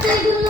Thank you.